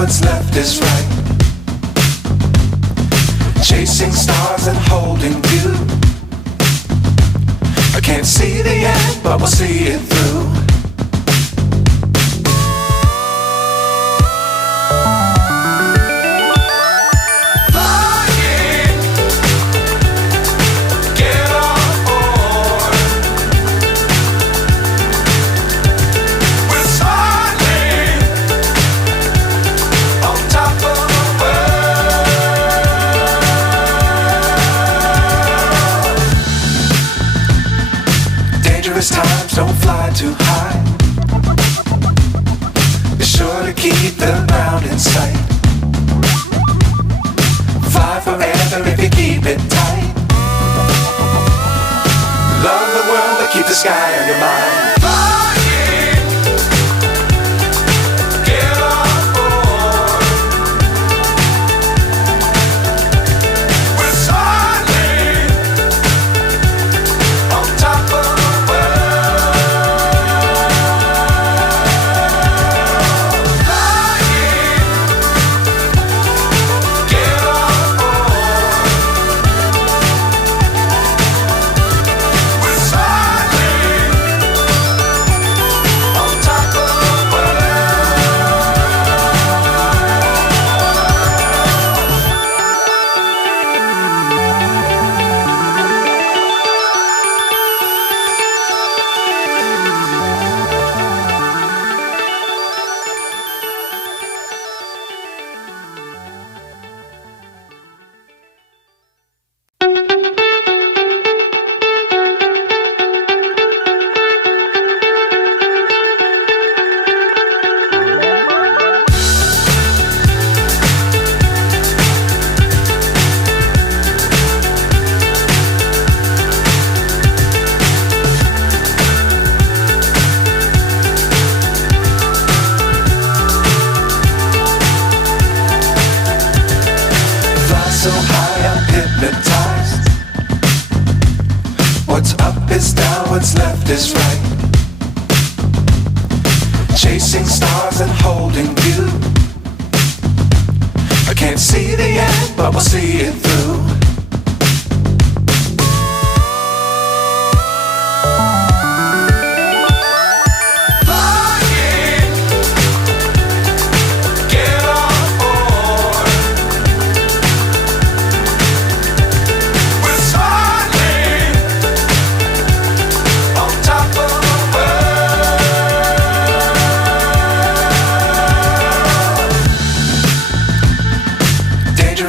what's left is right. Chasing stars and holding you. I can't see the end, but we'll see it through. Times don't fly too high. Be sure to keep the ground in sight. Fly forever if you keep it tight. Love the world but keep the sky on your mind. So high I'm hypnotized. What's up is down, what's left is right. Chasing stars and holding you. I can't see the end, but we'll see it through.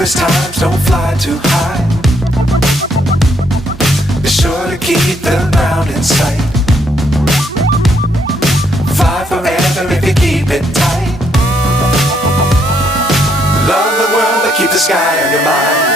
Times don't fly too high. Be sure to keep the ground in sight. Fly forever if you keep it tight. Love the world but keep the sky on your mind.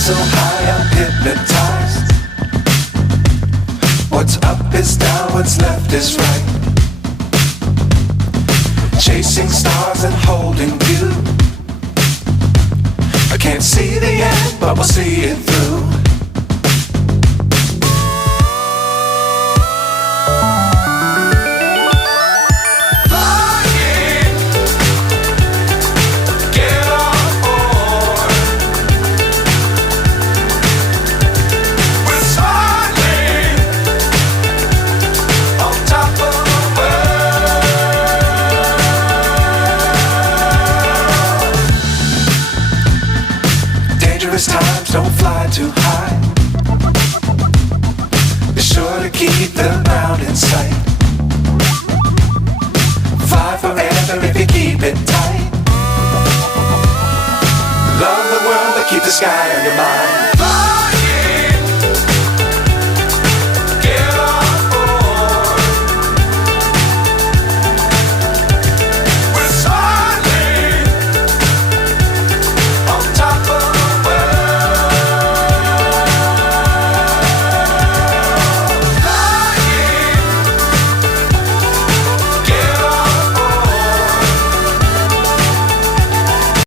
So high I'm hypnotized. What's up is down, what's left is right. Chasing stars and holding you. I can't see the end, but we'll see it through. don't fly too high. Be sure to keep the ground in sight. Fly forever if you keep it tight. Love the world but keep the sky